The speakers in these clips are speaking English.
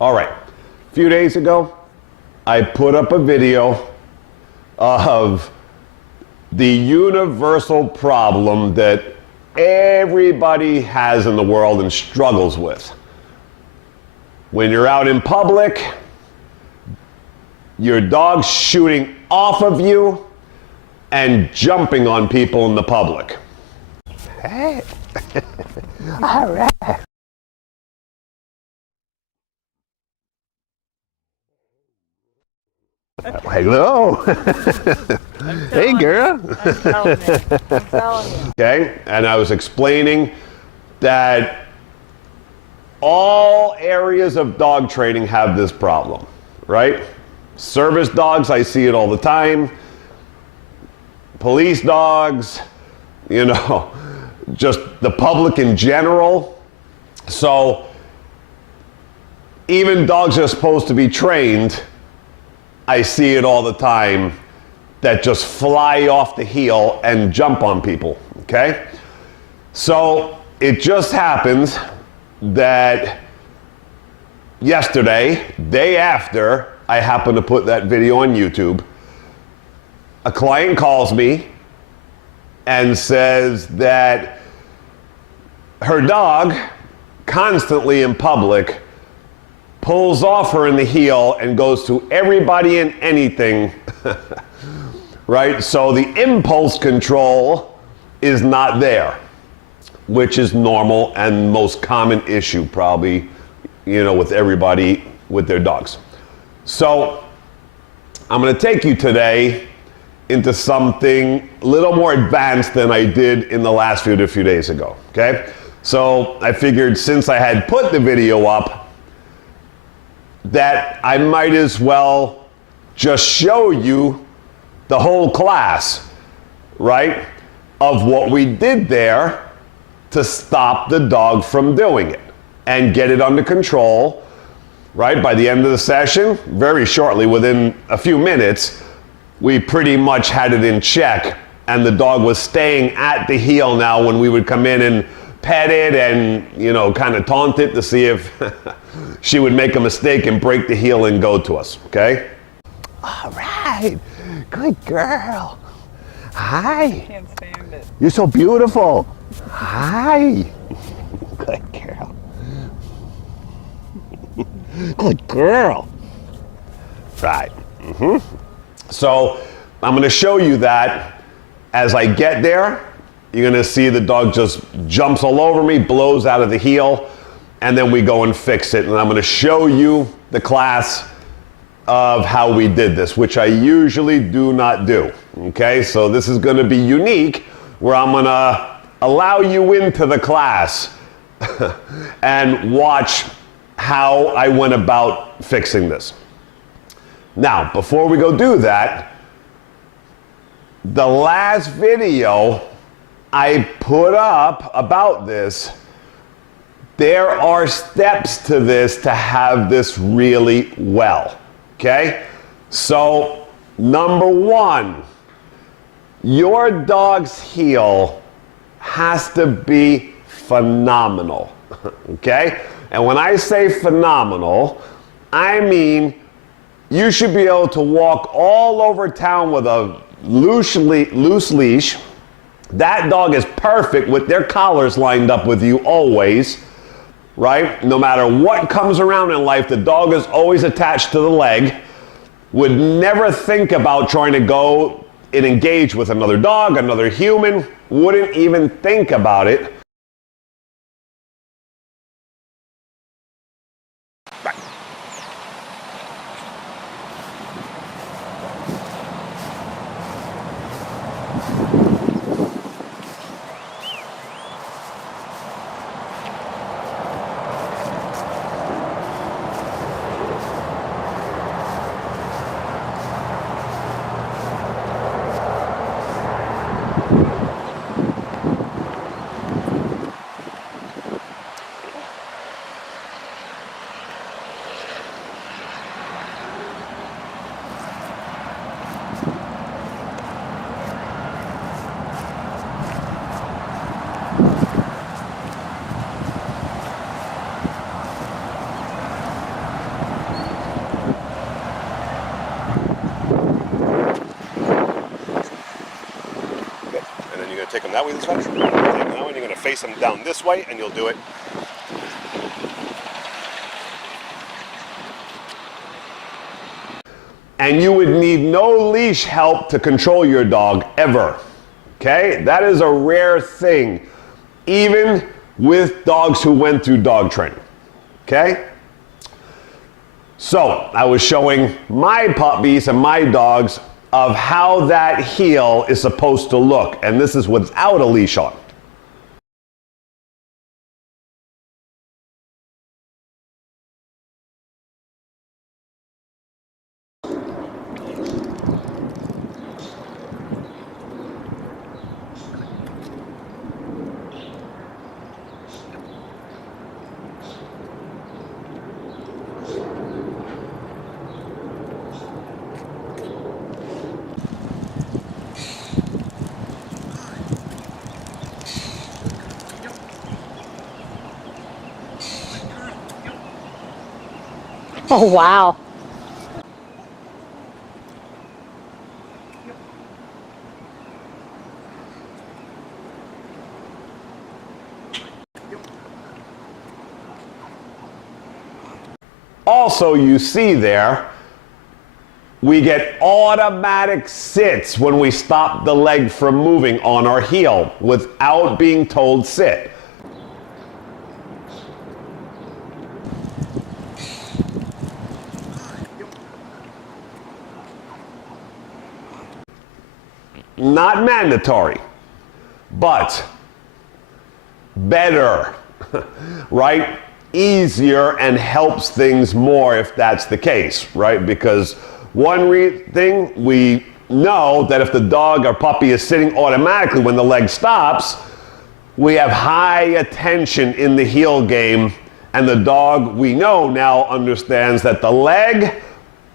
All right, a few days ago, I put up a video of the universal problem that everybody has in the world and struggles with. When you're out in public, your dog's shooting off of you and jumping on people in the public. Hey. All right. Hello. Hey, girl. I'm telling you. I'm telling you. Okay, and I was explaining that all areas of dog training have this problem, right? Service dogs, I see it all the time. Police dogs, you know, just the public in general. So even dogs that are supposed to be trained, I see it all the time, that just fly off the heel and jump on people, okay? So it just happens that yesterday, day after I happened to put that video on YouTube, a client calls me and says that her dog constantly in public pulls off her in the heel and goes to everybody and anything, right? So the impulse control is not there, which is normal and most common issue probably, you know, with everybody with their dogs. So I'm gonna take you today into something a little more advanced than I did in the last video a few days ago, okay? So I figured since I had put the video up, that I might as well just show you the whole class, right, of what we did there to stop the dog from doing it and get it under control, right? By the end of the session, very shortly, within a few minutes, we pretty much had it in check, and the dog was staying at the heel now when we would come in and pet it and, you know, kind of taunt it to see if she would make a mistake and break the heel and go to us, okay? All right. Good girl. Hi. Can't stand it. You're so beautiful. Hi. Good girl. Good girl. Right. So I'm going to show you that as I get there. You're going to see the dog just jumps all over me, blows out of the heel, and then we go and fix it. And I'm going to show you the class of how we did this, which I usually do not do. Okay, so this is going to be unique, where I'm going to allow you into the class and watch how I went about fixing this. Now, before we go do that, the last video I put up about this, there are steps to this to have this really well, okay? So, number one, your dog's heel has to be phenomenal, okay? And when I say phenomenal, I mean you should be able to walk all over town with a loose leash. That dog is perfect with their collars lined up with you always, right? No matter what comes around in life, the dog is always attached to the leg. Would never think about trying to go and engage with another dog, another human. Wouldn't even think about it. that way this way. Take that way, and you're going to face them down this way, and you'll do it. And you would need no leash help to control your dog ever. Okay? That is a rare thing, even with dogs who went through dog training. Okay? So, I was showing my puppies and my dogs of how that heel is supposed to look, and this is without a leash on. Oh, wow. Also, you see there, we get automatic sits when we stop the leg from moving on our heel without being told sit. Not mandatory, but better, right? Easier and helps things more if that's the case, right? Because one thing we know that if the dog or puppy is sitting automatically when the leg stops, we have high attention in the heel game, and the dog we know now understands that the leg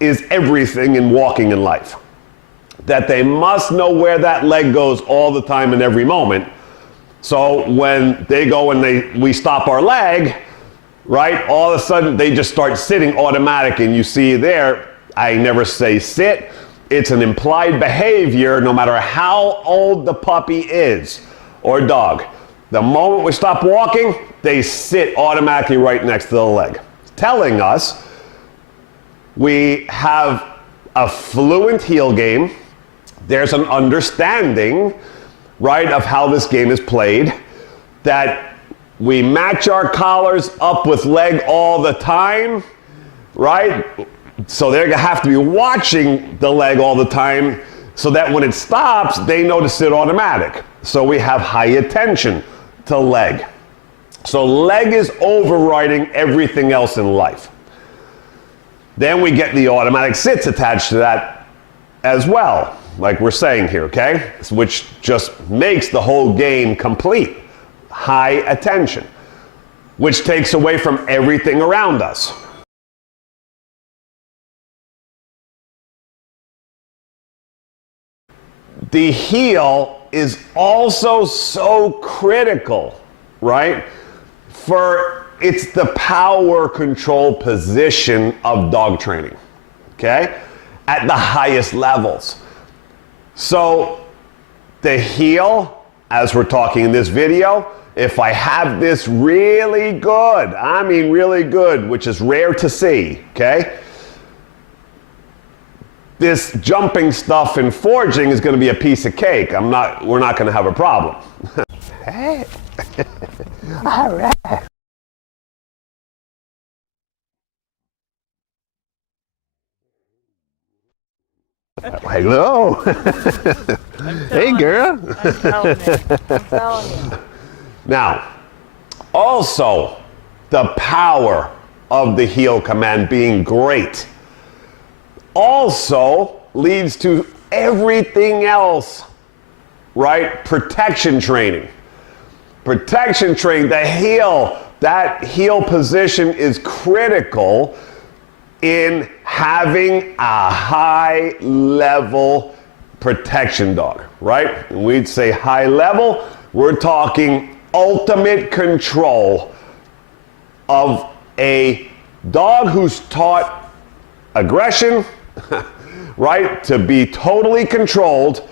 is everything in walking in life. That they must know where that leg goes all the time and every moment. So when they go and we stop our leg, right, all of a sudden they just start sitting automatic, and you see there, I never say sit. It's an implied behavior no matter how old the puppy is or dog. The moment we stop walking, they sit automatically right next to the leg, telling us we have a fluent heel game. There's an understanding, right, of how this game is played, that we match our collars up with leg all the time, right? So they're gonna have to be watching the leg all the time so that when it stops, they know to sit automatic. So we have high attention to leg. So leg is overriding everything else in life. Then we get the automatic sits attached to that as well, like we're saying here, okay? Which just makes the whole game complete. High attention, which takes away from everything around us. The heel is also so critical, right? It's the power control position of dog training, okay? At the highest levels. So the heel, as we're talking in this video, if I have this really good, I mean really good, which is rare to see, okay? This jumping stuff and forging is going to be a piece of cake. We're not going to have a problem. Hey. All right. Hello. Hey, girl. I'm telling you. I'm telling you. Now, also, the power of the heel command being great also leads to everything else, right? Protection training. Protection training, the heel, that heel position is critical in having a high level protection dog, right? And we'd say high level, we're talking ultimate control of a dog who's taught aggression, right? To be totally controlled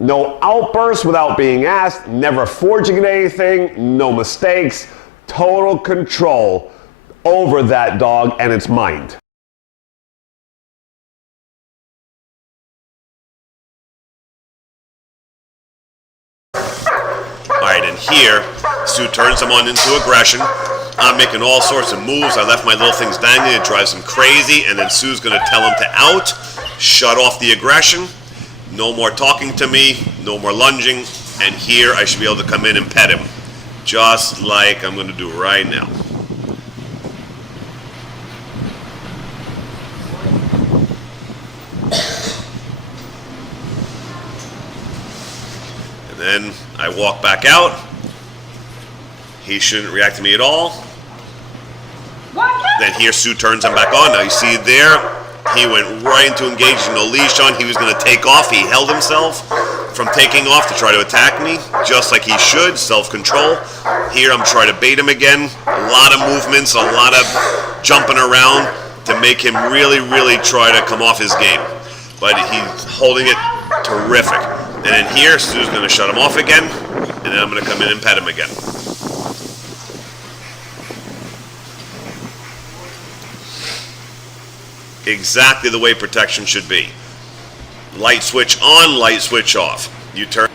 No outbursts without being asked, never forging anything, no mistakes, total control over that dog and its mind. Alright, and here, Sue turns him on into aggression. I'm making all sorts of moves. I left my little things dangling. It drives him crazy. And then Sue's going to tell him to out, shut off the aggression. No more talking to me, no more lunging. And here I should be able to come in and pet him. Just like I'm going to do right now. And then I walk back out. He shouldn't react to me at all. Then here Sue turns him back on. Now you see there, he went right into engaging no leash on. He was going to take off. He held himself from taking off to try to attack me, just like he should, self-control. Here I'm trying to bait him again. A lot of movements, a lot of jumping around to make him really, really try to come off his game. But he's holding it terrific. And then here, Sue's going to shut him off again, and then I'm going to come in and pet him again. Exactly the way protection should be. Light switch on, light switch off. You turn.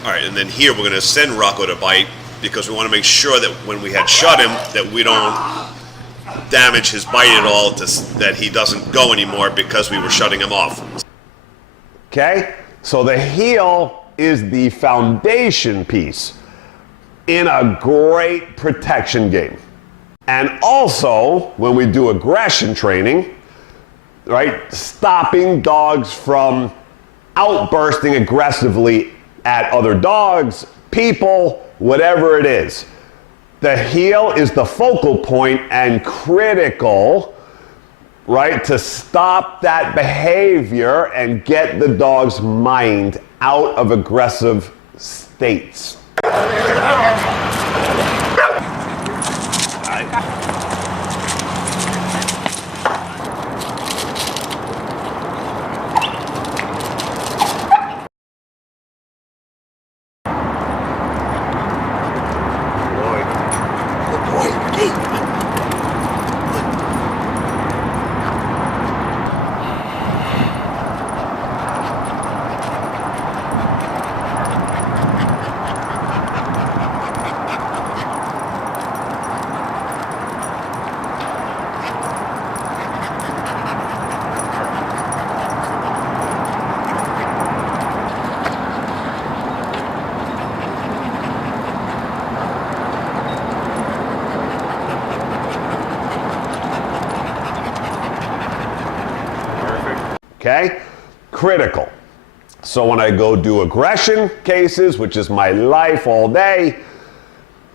Alright, and then here we're going to send Rocco to bite because we want to make sure that when we had shut him that we don't damage his bite at all, that he doesn't go anymore because we were shutting him off. Okay? So the heel is the foundation piece in a great protection game. And also, when we do aggression training, right, stopping dogs from outbursting aggressively at other dogs, people, whatever it is. The heel is the focal point and critical, right, to stop that behavior and get the dog's mind out of aggressive states. Okay? Critical. So when I go do aggression cases, which is my life all day,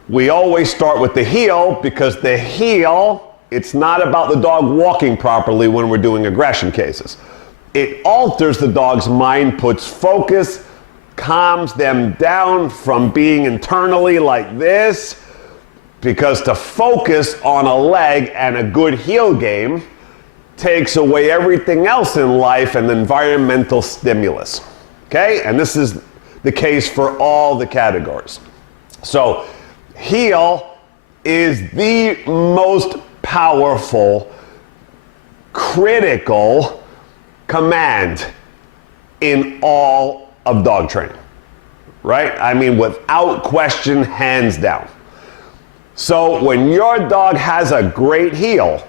we always start with the heel because the heel, it's not about the dog walking properly when we're doing aggression cases. It alters the dog's mind, puts focus, calms them down from being internally like this, because to focus on a leg and a good heel game takes away everything else in life and the environmental stimulus. Okay? And this is the case for all the categories. So, heel is the most powerful, critical command in all of dog training. Right? I mean, without question, hands down. So, when your dog has a great heel,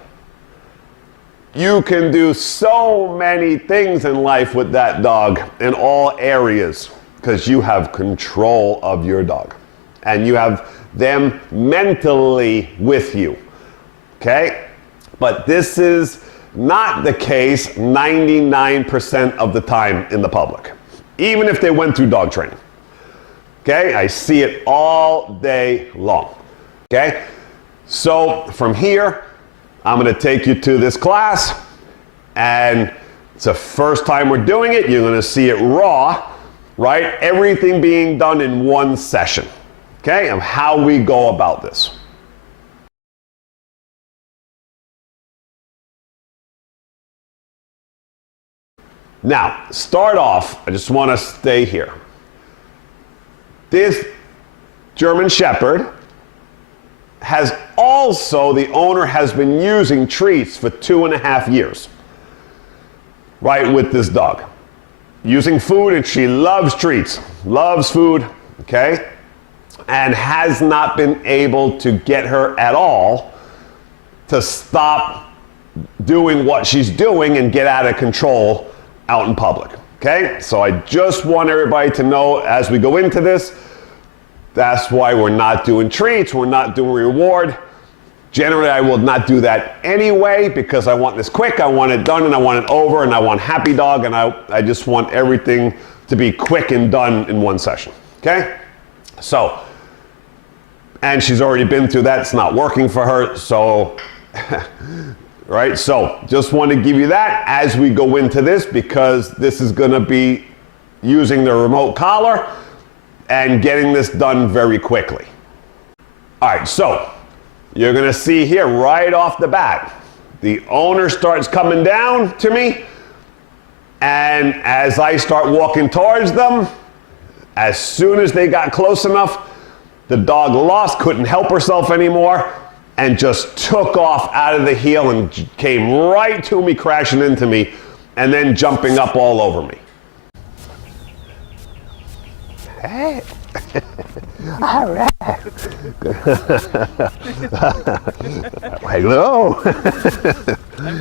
you can do so many things in life with that dog in all areas because you have control of your dog and you have them mentally with you. Okay? But this is not the case 99% of the time in the public, even if they went through dog training. Okay? I see it all day long. Okay? So from here, I'm going to take you to this class, and it's the first time we're doing it. You're going to see it raw, right? Everything being done in one session, okay? And how we go about this. Now, start off, I just want to stay here. This German Shepherd has also, the owner has been using treats for 2.5 years, right, with this dog. Using food, and she loves treats, loves food, okay? And has not been able to get her at all to stop doing what she's doing and get out of control out in public, okay? So I just want everybody to know as we go into this, that's why we're not doing treats, we're not doing reward. Generally, I will not do that anyway because I want this quick, I want it done, and I want it over, and I want happy dog, and I just want everything to be quick and done in one session, okay? So, and she's already been through that, it's not working for her, so, right? So, just want to give you that as we go into this because this is going to be using the remote collar and getting this done very quickly. All right, so, you're gonna see here right off the bat, the owner starts coming down to me, and as I start walking towards them, as soon as they got close enough, the dog lost, couldn't help herself anymore, and just took off out of the heel and came right to me, crashing into me, and then jumping up all over me. Hey. All right. Hello.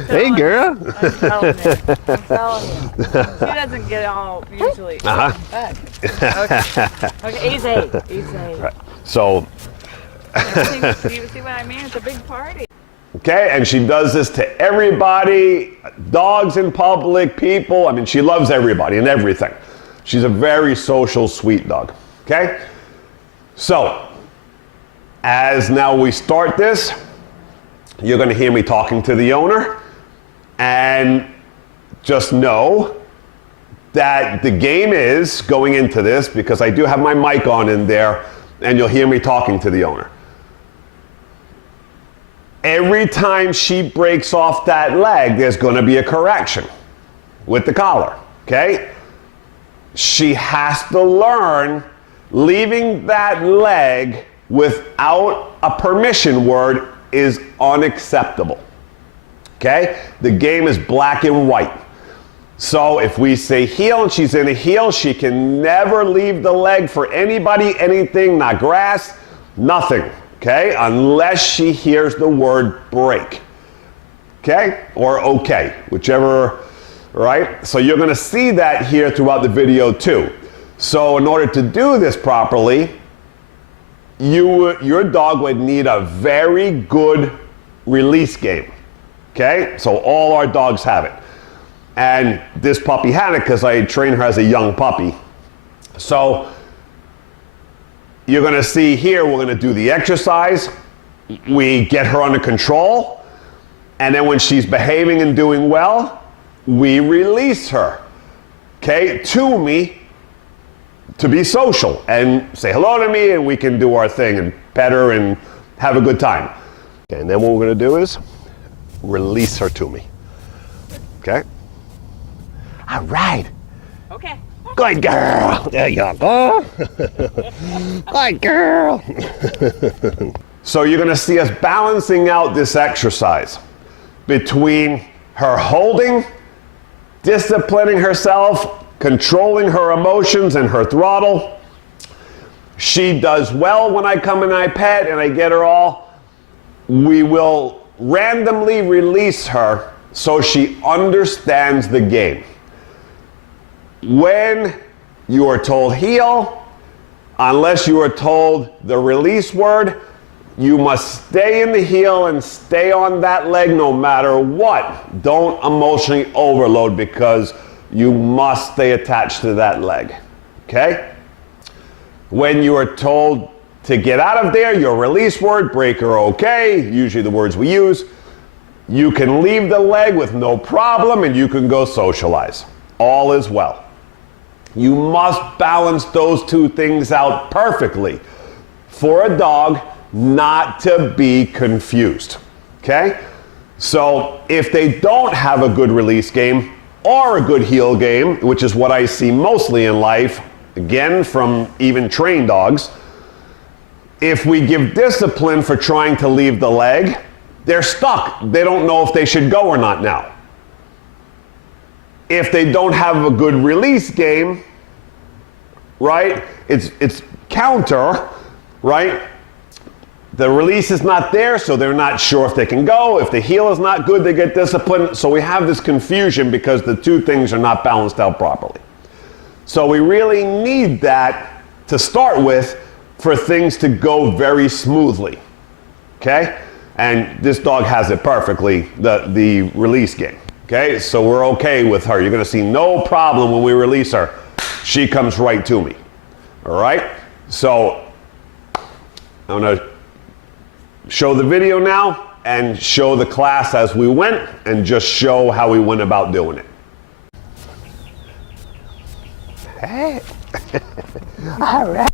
Hey, girl. I'm telling you. I'm telling you. She doesn't get all usually. Uh-huh. Okay, easy. Easy. Right. So, You see what I mean? It's a big party. okay, and she does this to everybody, dogs in public, people. I mean, she loves everybody and everything. She's a very social, sweet dog, okay? So, as now we start this, you're gonna hear me talking to the owner, and just know that the game is going into this, because I do have my mic on in there, and you'll hear me talking to the owner. Every time she breaks off that leg, there's gonna be a correction with the collar, okay? She has to learn leaving that leg without a permission word is unacceptable, okay? The game is black and white. So if we say heel and she's in a heel, she can never leave the leg for anybody, anything, not grass, nothing, okay? Unless she hears the word break, okay? Or okay, whichever, right? So you're gonna see that here throughout the video too. So in order to do this properly, your dog would need a very good release game, okay? So all our dogs have it. And this puppy had it because I trained her as a young puppy. So you're gonna see here, we're gonna do the exercise. We get her under control. And then when she's behaving and doing well, we release her, okay, to me to be social and say hello to me, and we can do our thing and pet her and have a good time. Okay, and then what we're gonna do is release her to me, okay? All right. Okay. Good girl. There you go. Good girl. So you're gonna see us balancing out this exercise between her holding, disciplining herself, controlling her emotions and her throttle. She does well when I come and I pet and I get her all. We will randomly release her so she understands the game. When you are told heel, unless you are told the release word, you must stay in the heel and stay on that leg no matter what. Don't emotionally overload because you must stay attached to that leg, okay? When you are told to get out of there, your release word, break or okay, usually the words we use, you can leave the leg with no problem and you can go socialize. All is well. You must balance those two things out perfectly for a dog not to be confused, okay? So if they don't have a good release game, are a good heel game, which is what I see mostly in life, again, from even trained dogs, if we give discipline for trying to leave the leg, they're stuck. They don't know if they should go or not now. If they don't have a good release game, right, it's counter, right? The release is not there, so they're not sure if they can go. If the heel is not good, they get disciplined. So we have this confusion because the two things are not balanced out properly. So we really need that to start with for things to go very smoothly, okay? And this dog has it perfectly, the release game, okay? So we're okay with her. You're gonna see no problem when we release her. She comes right to me, all right? So I'm gonna show the video now and show the class as we went and just show how we went about doing it. Hey. All right.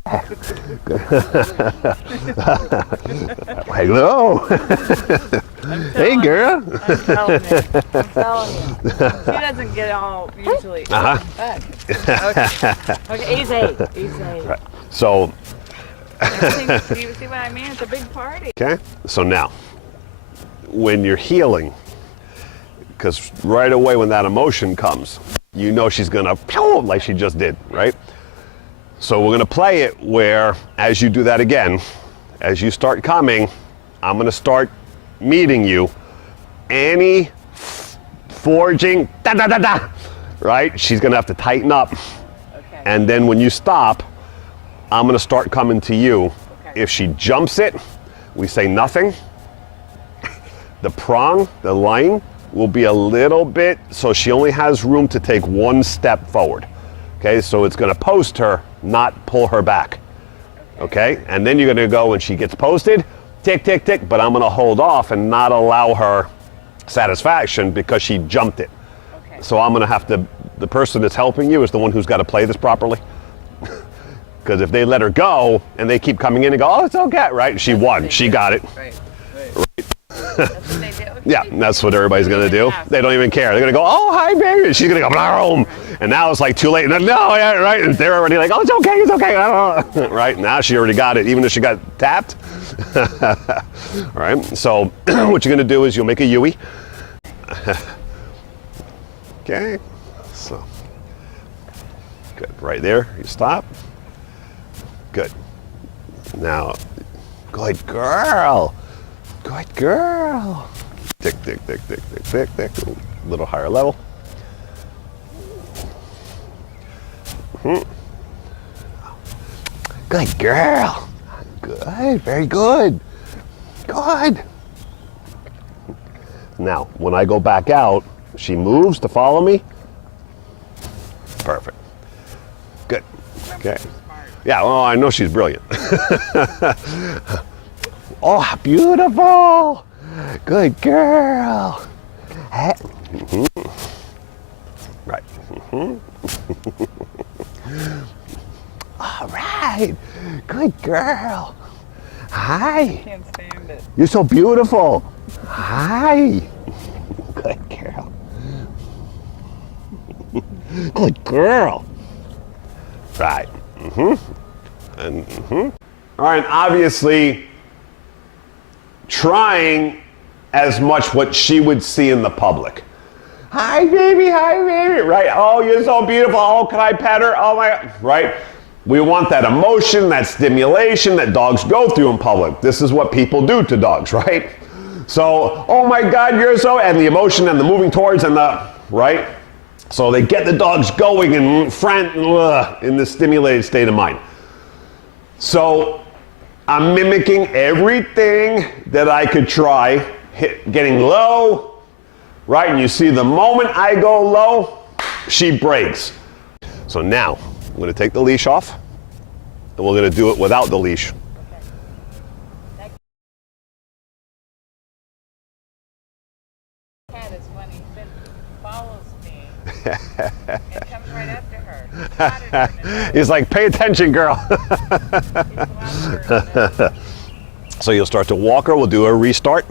Hello. Hey, girl. I'm telling you. I'm telling you. She doesn't get all usually. Uh-huh. Okay, easy. Easy. Right. So, You see what I mean? It's a big party. okay, so now, when you're healing, because right away when that emotion comes, you know she's gonna pew like she just did, right? So we're gonna play it where, as you do that again, as you start coming, I'm gonna start meeting you. Any forging, da da da da, right? She's gonna have to tighten up. Okay. And then when you stop, I'm gonna start coming to you. Okay. If she jumps it, we say nothing. The prong, the line, will be a little bit, so she only has room to take one step forward. Okay, so it's gonna post her, not pull her back. Okay, and then you're gonna go when she gets posted, tick, tick, tick, but I'm gonna hold off and not allow her satisfaction because she jumped it. Okay. So I'm gonna have to, the person that's helping you is the one who's gotta play this properly. Because if they let her go and they keep coming in and go, oh, it's okay, right? She won, she got it. Right. That's what they do. Yeah, that's what everybody's gonna do. They don't even care. They're gonna go, oh, hi, baby. And she's gonna go, boom. And now it's like too late. No, yeah, right? And they're already like, oh, it's okay. Right? Now she already got it, even if she got tapped. All right, so what you're gonna do is you'll make a Yui. Okay, so, good, right there, you stop. Good. Now, good girl. Good girl. Tick, tick, tick, tick, tick, tick, tick. A little higher level. Good girl. Good, very good. Good. Now, when I go back out, she moves to follow me. Perfect. Good. Okay. Yeah, well, I know she's brilliant. Oh, beautiful. Good girl. Right. All right. Good girl. Hi. Can't stand it. You're so beautiful. Hi. Good girl. Good girl. Right. And All right, obviously trying as much what she would see in the public. Hi, baby, right? Oh, you're so beautiful. Oh, can I pet her? Oh, my, right? We want that emotion, that stimulation that dogs go through in public. This is what people do to dogs, right? So, oh my God, you're so, and the emotion and the moving towards and the, right? So they get the dogs going and in this stimulated state of mind. So I'm mimicking everything that I could try, getting low, right? And you see the moment I go low, she breaks. So now I'm gonna take the leash off and we're gonna do it without the leash. Cat is funny. It follows me. It comes right after her. He's like, pay attention, girl. So you'll start to walk her, we'll do a restart.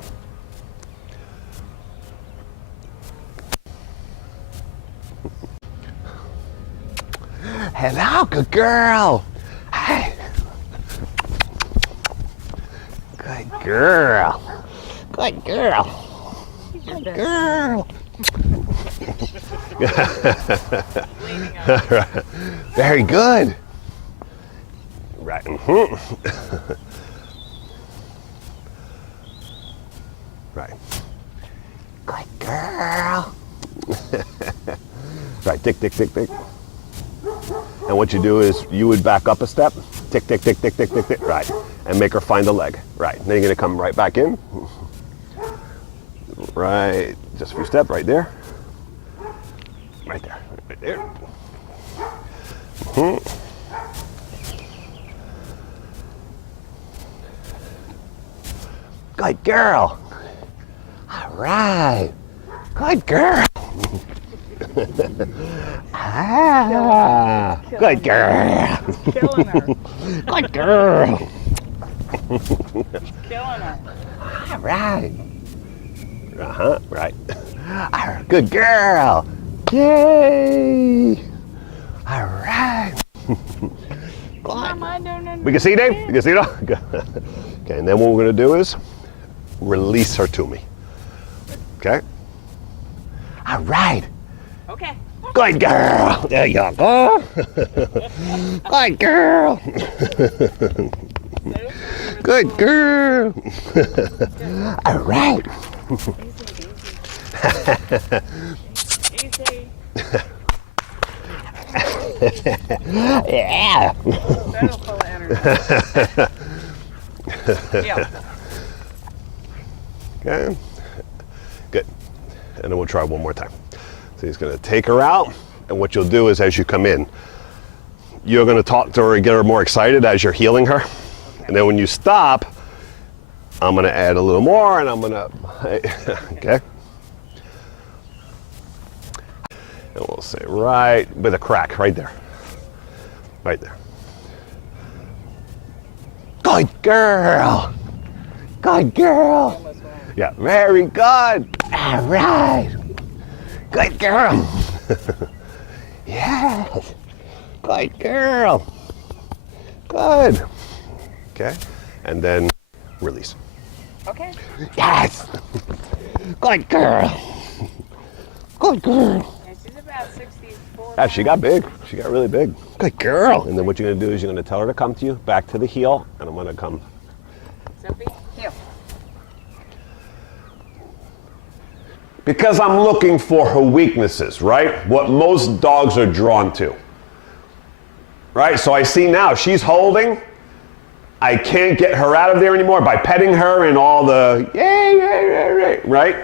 Hello, good girl. Hi. Good girl. Good girl. Good girl. Very good. Right. Right. Good girl. Right, tick, tick, tick, tick. And what you do is you would back up a step, tick, tick, tick, tick, tick, tick, tick, right, and make her find the leg. Right, then you're gonna come right back in. Right, just a few steps right there. Right there, right there. Good girl. All right, good girl. Ah, good girl. Killing her. Good girl. Killing her. All right. Right. Good girl. Yay. All right. Mom, I don't understand. We can see, Dave? You can see it? Okay, and then what we're going to do is release her to me. Okay? All right. Okay. Good girl. There you go. Good girl. Good girl. All right. Easy. Yeah. That'll full of energy. Yeah. Okay? Good. And then we'll try one more time. So he's going to take her out, and what you'll do is as you come in, you're going to talk to her and get her more excited as you're healing her. And then when you stop, I'm going to add a little more, and I'm going to, okay? And we'll say right with a crack, right there. Right there. Good girl. Good girl. Yeah, very good. All right. Good girl. Yes. Good girl. Good. Okay, and then release. Okay. Yes. Good girl. Good girl. Yeah, she's about 64. Yeah, she got big. She got really big. Good girl. And then what you're gonna do is you're gonna tell her to come to you, back to the heel, and I'm gonna come. Sophie, here. Because I'm looking for her weaknesses, right? What most dogs are drawn to. Right, so I see now she's holding. I can't get her out of there anymore by petting her and all the yay, right?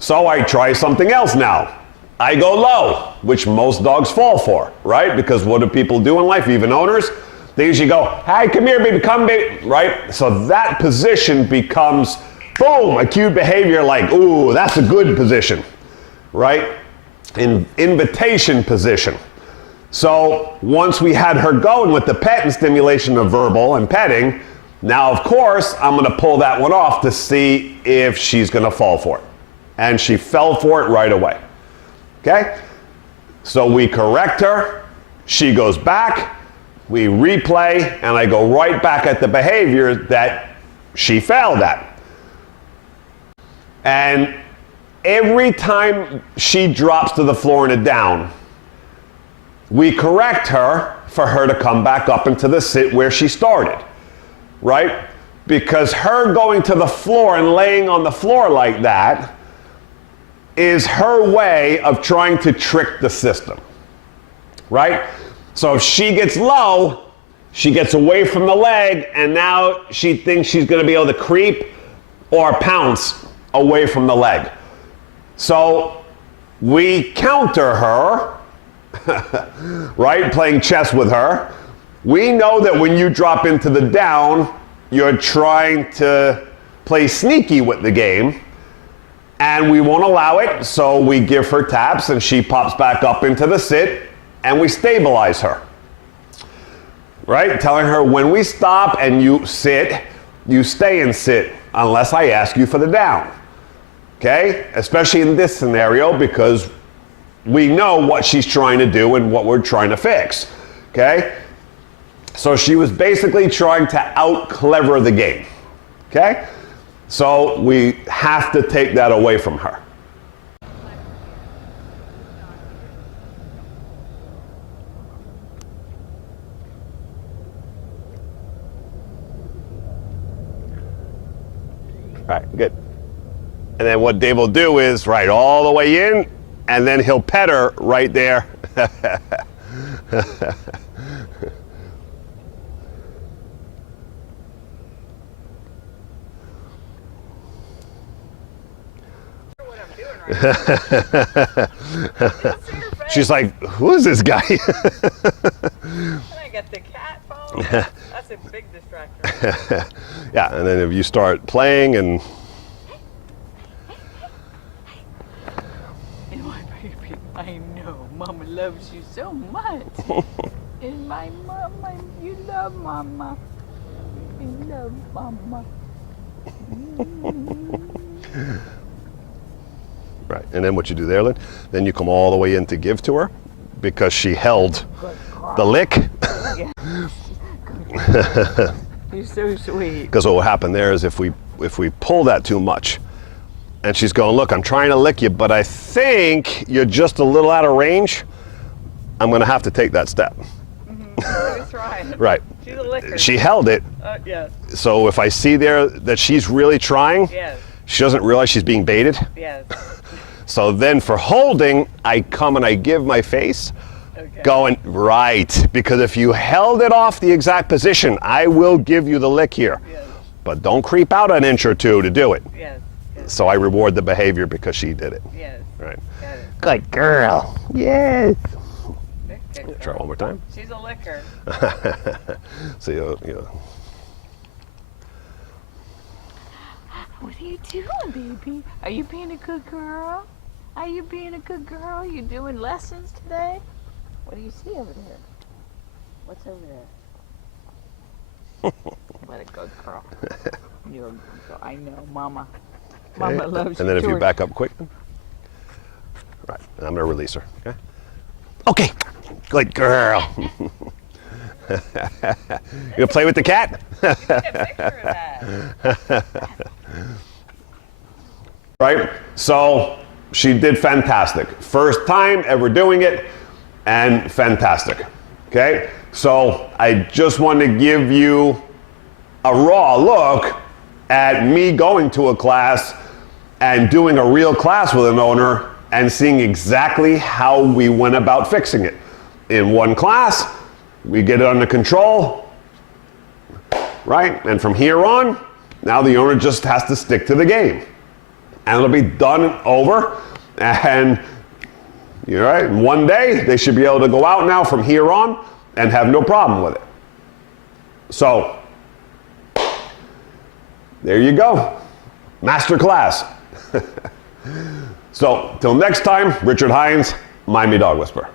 So I try something else now. I go low, which most dogs fall for, right? Because what do people do in life, even owners? They usually go, hey, come here, baby, come, baby, right? So that position becomes, boom, a cute behavior like, ooh, that's a good position, right? Invitation position. So once we had her going with the pet and stimulation of verbal and petting, now of course I'm gonna pull that one off to see if she's gonna fall for it. And she fell for it right away. Okay? So we correct her, she goes back, we replay, and I go right back at the behavior that she failed at. And every time she drops to the floor in a down, we correct her for her to come back up into the sit where she started, right? Because her going to the floor and laying on the floor like that is her way of trying to trick the system, right? So if she gets low, she gets away from the leg, and now she thinks she's gonna be able to creep or pounce away from the leg. So we counter her, right? Playing chess with her. We know that when you drop into the down, you're trying to play sneaky with the game, and we won't allow it, so we give her taps and she pops back up into the sit, and we stabilize her. Right? Telling her when we stop and you sit, you stay in sit unless I ask you for the down. Okay? Especially in this scenario, because we know what she's trying to do and what we're trying to fix, okay? So she was basically trying to out-clever the game, okay? So we have to take that away from her. All right, good. And then what Dave will do is right all the way in, and then he'll pet her right there. What I'm doing right now. She's like, who is this guy? And I get the cat phone. That's a big distractor. Yeah, and then if you start playing and And my baby, I know Mama loves you so much. And my mama, you love Mama. You love Mama. right, and then what you do there, Lynn, then you come all the way in to give to her because she held the lick. You're so sweet. Because what will happen there is if we pull that too much, and she's going, look, I'm trying to lick you, but I think you're just a little out of range, I'm going to have to take that step. That's right. Right. She's a licker. She held it, Yes. so if I see there that she's really trying, Yes. she doesn't realize she's being baited. Yes. So then for holding, I come and I give my face, Okay. going, right, because if you held it off the exact position, I will give you the lick here. Yes. But don't creep out an inch or two to do it. Yes. Yes. So I reward the behavior because she did it. Yes. Right. Got it. Good girl. Yes. Good Try girl. one more time. She's a licker. So you What are you doing, baby? Are you being a good girl? Are you being a good girl? You doing lessons today? What do you see over there? What's over there? What a good girl. You're a good girl. I know, Mama. Mama loves you. and then if you George. back up quick, right, and I'm gonna release her. Okay. Okay. Good girl. You gonna play with the cat? Take a picture of that. Right? So she did fantastic. First time ever doing it, and fantastic. Okay? So I just want to give you a raw look at me going to a class and doing a real class with an owner and seeing exactly how we went about fixing it. In one class, we get it under control, right? And from here on, now the owner just has to stick to the game. And it'll be done and over. And you're right, in one day, they should be able to go out now from here on and have no problem with it. So, there you go. Master class. So, till next time, Richard Heinz, Miami Dog Whisperer.